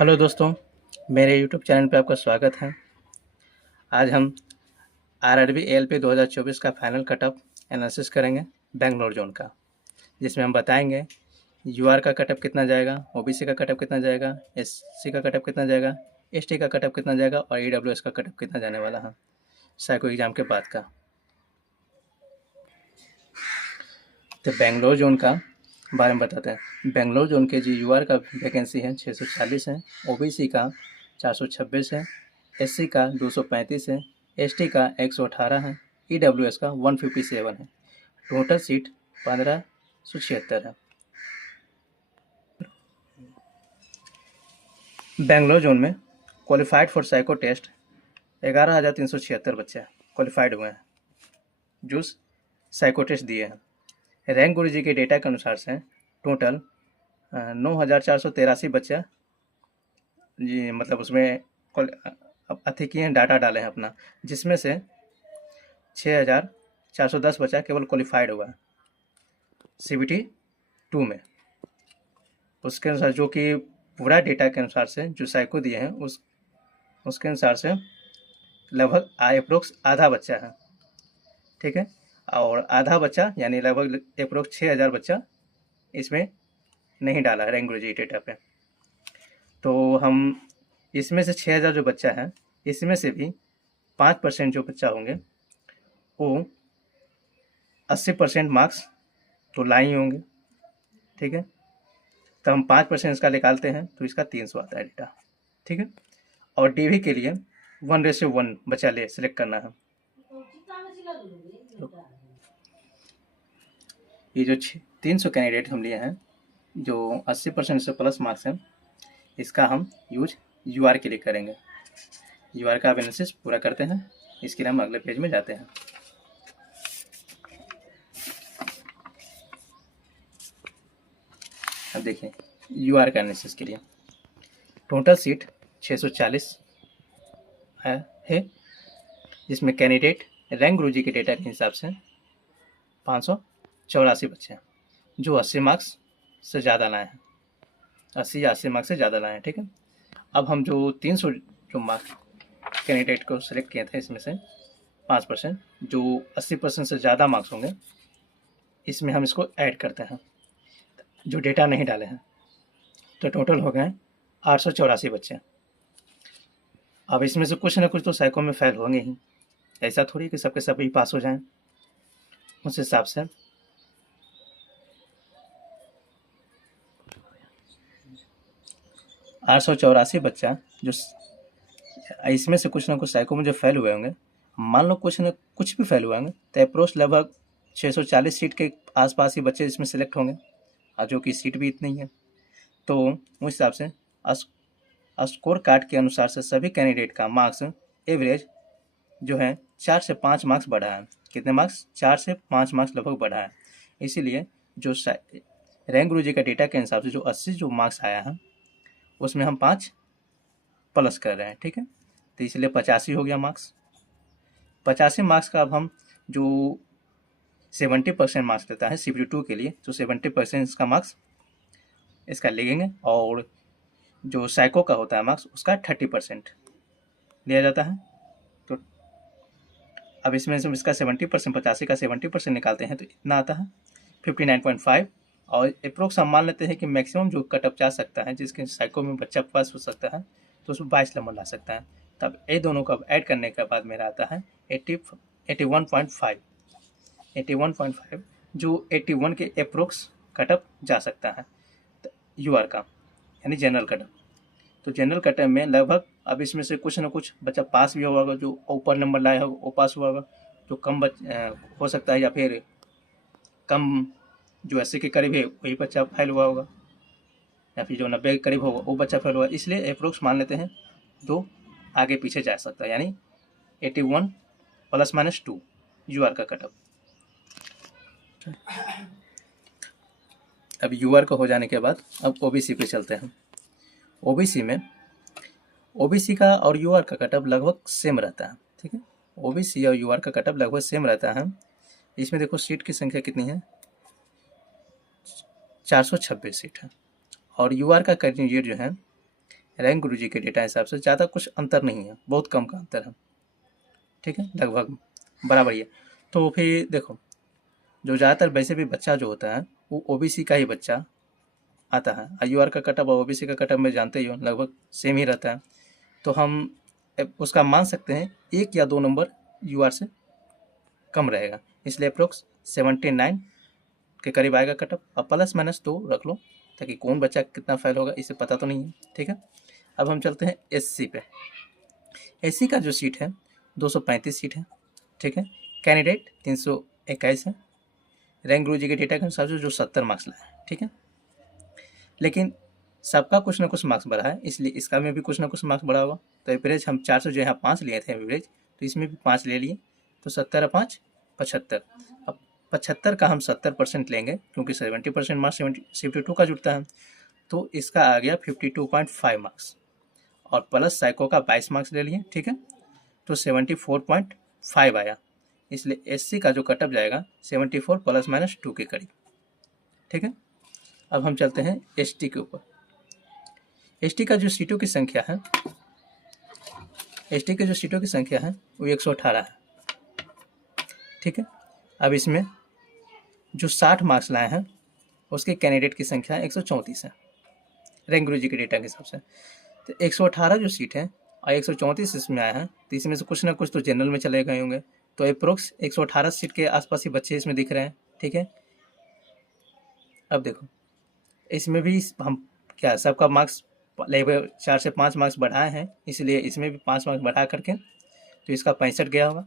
Hello दोस्तों, मेरे YouTube channel पे आपका स्वागत है। आज हम आरआरबी एएलपी 2024 का फाइनल कटअप एनालिसिस करेंगे बेंगलोर जोन का, जिसमें हम बताएंगे यूआर का कटअप कितना जाएगा, ओबीसी का कटअप कितना जाएगा, एससी का कटअप कितना जाएगा, एसटी का कटअप कितना जाएगा और ईडब्ल्यूएस का कटअप कितना जाने वाला है साइको एग्जाम के बाद का। तो बेंगलोर जोन का बारे में बताते हैं। बेंगलोर जोन के जी यूआर का वैकेंसी है 640 है, ओबीसी का 426 है, एससी का 235 है, एसटी का 118 है, ईडब्ल्यूएस का 157 है। टोटल सीट 1576 है। बेंगलोर जोन में क्वालिफाइड फॉर साइको टेस्ट 11,376 बच्चे क्वालिफाइड हुए हैं जो साइको टेस्ट दिए हैं। रैंक गुरु जी के डेटा के अनुसार से टोटल 9,483 बच्चे जी मतलब उसमें अथी किए हैं, डाटा डाले हैं अपना, जिसमें से 6,410 बच्चा केवल क्वालिफाइड हुआ है सीबीटी 2 में। उसके अनुसार जो कि पूरा डेटा के अनुसार से जो साइको दिए हैं उसके अनुसार से लगभग अप्रोक्स आधा बच्चा है, ठीक है। और आधा बच्चा यानी लगभग अप्रोक्स 6,000 बच्चा इसमें नहीं डाला है रैंक गुरु जी डेटा पे। तो हम इसमें से 6,000 जो बच्चा है, इसमें से भी 5% जो बच्चा होंगे वो 80% मार्क्स तो लाए ही होंगे, ठीक है। तो हम 5% इसका निकालते हैं तो इसका 300 आता है डेटा, ठीक है। और डीवी के लिए 1:1 बच्चा ले सिलेक्ट करना है। तो ये जो 300 कैंडिडेट हम लिए हैं जो 80% से प्लस मार्क्स हैं, इसका हम यूज यूआर के लिए करेंगे। यूआर का एनालिसिस पूरा करते हैं, इसके लिए हम अगले पेज में जाते हैं। अब देखिए यूआर का एनालिसिस के लिए टोटल सीट 640 है, जिसमें कैंडिडेट रैंक गुरुजी के डेटा के हिसाब से 584 बच्चे हैं जो 80 मार्क्स से ज़्यादा लाए हैं, 80 मार्क्स से ज़्यादा लाए हैं, ठीक है। अब हम जो 300 जो मार्क्स कैंडिडेट को सिलेक्ट किए थे, इसमें से 5% जो 80% से ज़्यादा मार्क्स होंगे, इसमें हम इसको ऐड करते हैं जो डेटा नहीं डाले हैं, तो टोटल हो गए 884 बच्चे। अब इसमें से कुछ ना कुछ तो साइको में फेल होंगे ही, ऐसा थोड़ी कि सबके सब ही पास हो जाएं। उस हिसाब से 884 बच्चा जो इसमें से कुछ ना कुछ साइको में जो फेल हुए होंगे, मान लो कुछ ना कुछ भी फेल हुए होंगे, तो अप्रोच लगभग 640 सीट के आसपास ही बच्चे इसमें सिलेक्ट होंगे, और जो कि सीट भी इतनी है। तो उस हिसाब से स्कोर कार्ड के अनुसार से सभी कैंडिडेट का मार्क्स एवरेज जो है 4 से 5 मार्क्स बढ़ा है। कितने मार्क्स? 4 से 5 मार्क्स लगभग बढ़ा है। इसीलिए जो रैंक गुरु जी का डेटा के हिसाब से जो 80 जो मार्क्स आया है, उसमें हम 5 प्लस कर रहे हैं, ठीक है। तो इसलिए 85 हो गया मार्क्स। 85 मार्क्स का अब हम जो 70% मार्क्स लेता है सीबीटी 2 के लिए, तो 70% इसका मार्क्स इसका लगेंगे, और जो साइको का होता है मार्क्स उसका 30% लिया जाता है। तो अब इसमें से इसका 70%, 85 का 70% निकालते हैं तो इतना आता है 59.5। और अप्रोक्स हम मान लेते हैं कि मैक्सिमम जो कटअप जा सकता है, जिसके साइको में बच्चा पास हो सकता है, तो उसमें 22 नंबर ला सकता है। तब ये दोनों का ऐड करने के बाद मेरा आता है 81.5 जो 81 के अप्रोक्स कटअप जा सकता है यूआर का, यानी जनरल कटअप। तो जनरल कटअप में लगभग अब इसमें से कुछ ना कुछ बच्चा पास भी होगा, जो ऊपर नंबर लाया होगा वो पास हुआ होगा, जो कम हो सकता है, या फिर कम जो 80 के करीब है वही बच्चा फेल हुआ होगा, या फिर जो 90 के करीब होगा वो बच्चा फेल हुआ। इसलिए अप्रोक्स मान लेते हैं 2 आगे पीछे जा सकता है, यानी 81 ±2 यूआर का कटअप। अब यूआर का हो जाने के बाद अब ओबीसी पे चलते हैं। ओबीसी का और यूआर का कटअप लगभग सेम रहता है, ठीक है। ओबीसी और यूआर का कटअप लगभग सेम रहता है। इसमें देखो सीट की संख्या कितनी है, 426 सीट है। और यूआर का कैंडिडेट जो है रैंक गुरुजी के डेटा हिसाब से ज़्यादा कुछ अंतर नहीं है, बहुत कम का अंतर है, ठीक है, लगभग बराबर ही है। तो फिर देखो, जो ज़्यादातर वैसे भी बच्चा जो होता है वो ओबीसी का ही बच्चा आता है। आईयूआर का कटअप और ओबीसी का कटअप में जानते ही हो लगभग सेम ही रहता है, तो हम उसका मान सकते हैं 1 या 2 नंबर यूआर से कम रहेगा, इसलिए अप्रोक्स 79 के करीब आएगा कटअप। अब प्लस माइनस 2 रख लो ताकि कौन बच्चा कितना फेल होगा इसे पता तो नहीं है, ठीक है। अब हम चलते हैं एससी पे। एससी का जो सीट है 235 सीट है, ठीक है। कैंडिडेट 321 है, रैंक गुरुजी के डेटा के अनुसार जो 70 मार्क्स लाए, ठीक है। लेकिन सबका कुछ ना कुछ मार्क्स बढ़ा है, इसलिए इसका में भी कुछ ना कुछ मार्क्स बढ़ा होगा। तो एवरेज हम 400 जो यहाँ 5 लिए थे एवरेज, तो इसमें भी 5 ले लिए, तो 70 5 75। अब 75 का हम 70% लेंगे क्योंकि 70% मार्क्स 72 का जुड़ता है, तो इसका आ गया 52.5 मार्क्स, और प्लस साइको का 22 मार्क्स ले लिए, ठीक है, तो 74.5 आया। इसलिए एससी का जो कटअप जाएगा 74 प्लस माइनस 2 के करीब, ठीक है। अब हम चलते हैं एसटी के ऊपर। एसटी का जो सीटों की संख्या है, एसटी के जो सीटों की संख्या है वो 118 है, ठीक है। अब इसमें जो 60 मार्क्स लाए हैं उसके कैंडिडेट की संख्या 134 है रैंक गुरुजी के डेटा के हिसाब से। तो 118 जो सीट है और 134 इसमें आया है, तो इसमें से कुछ ना कुछ तो जनरल में चले गए होंगे, तो अप्रोक्स 118 सीट के आसपास ही बच्चे इसमें दिख रहे हैं, ठीक है। अब देखो इसमें भी हम क्या सबका मार्क्स लगभग 4 से 5 मार्क्स बढ़ाए हैं, इसलिए इसमें भी 5 मार्क्स बढ़ा करके तो इसका 65 गया होगा।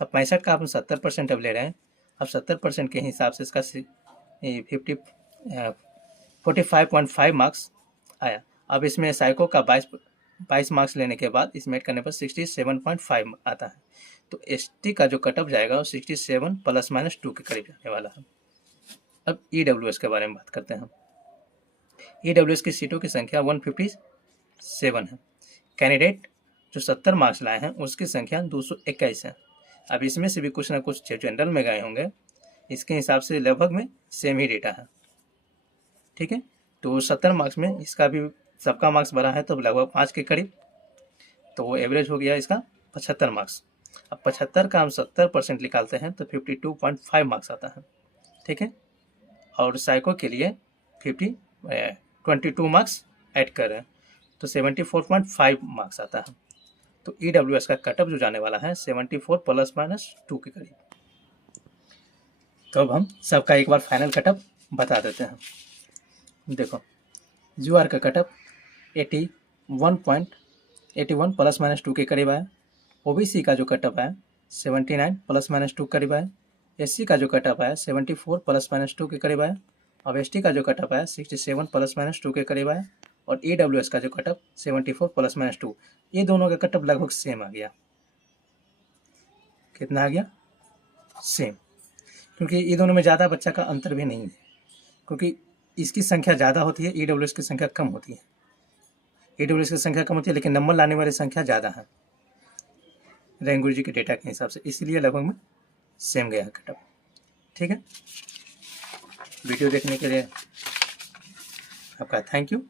तब 65 का आप 70% अब ले रहे हैं। अब 70% के हिसाब से इसका 45.5 मार्क्स आया। अब इसमें साइको का 22 मार्क्स लेने के बाद इसमें ऐड करने पर 67.5 आता है। तो एसटी का जो कटअप जाएगा वो 67 प्लस माइनस 2 के करीब जाने वाला है। अब ईडब्ल्यूएस के बारे में बात करते हैं हम। ईडब्ल्यूएस की सीटों की संख्या 157 है। कैंडिडेट जो 70 मार्क्स लाए हैं उसकी संख्या 221 है। अब इसमें से भी कुछ ना कुछ जनरल में गए होंगे, इसके हिसाब से लगभग में सेम ही डेटा है, ठीक है। तो 70 मार्क्स में इसका भी सबका मार्क्स बढ़ा है तो लगभग 5 के करीब, तो वो एवरेज हो गया इसका 75 मार्क्स। अब 75 का हम 70% निकालते हैं तो 52.5 मार्क्स आता है, ठीक है। और साइको के लिए 22 मार्क्स ऐड कर रहे हैं तो 74.5 मार्क्स आता है। तो ईडब्ल्यूएस का कटअप जो जाने वाला है 74 प्लस माइनस 2 के करीब। तो अब हम सबका एक बार फाइनल कटअप बता देते हैं। देखो यूआर का कटअप 81 प्लस माइनस 2 के करीब आया। ओबीसी का जो कटअप आया 79 प्लस माइनस 2 के करीब आया। एससी का जो कटअप आया 74 प्लस माइनस 2 के करीब आया। और एसटी का जो कटअप आया 67 प्लस माइनस 2 के करीब आया। और ईडब्ल्यूएस का जो कटअप 74 प्लस माइनस 2, ये दोनों का कटअप लगभग सेम आ गया। कितना आ गया? सेम, क्योंकि ये दोनों में ज़्यादा बच्चा का अंतर भी नहीं है, क्योंकि इसकी संख्या ज़्यादा होती है, ईडब्ल्यूएस की संख्या कम होती है। ईडब्ल्यूएस की संख्या कम होती है लेकिन नंबर लाने वाली संख्या ज़्यादा है रैंक गुरुजी के डेटा के हिसाब से, इसलिए लगभग में सेम गया है कटअप, ठीक है। वीडियो देखने के लिए आपका थैंक यू।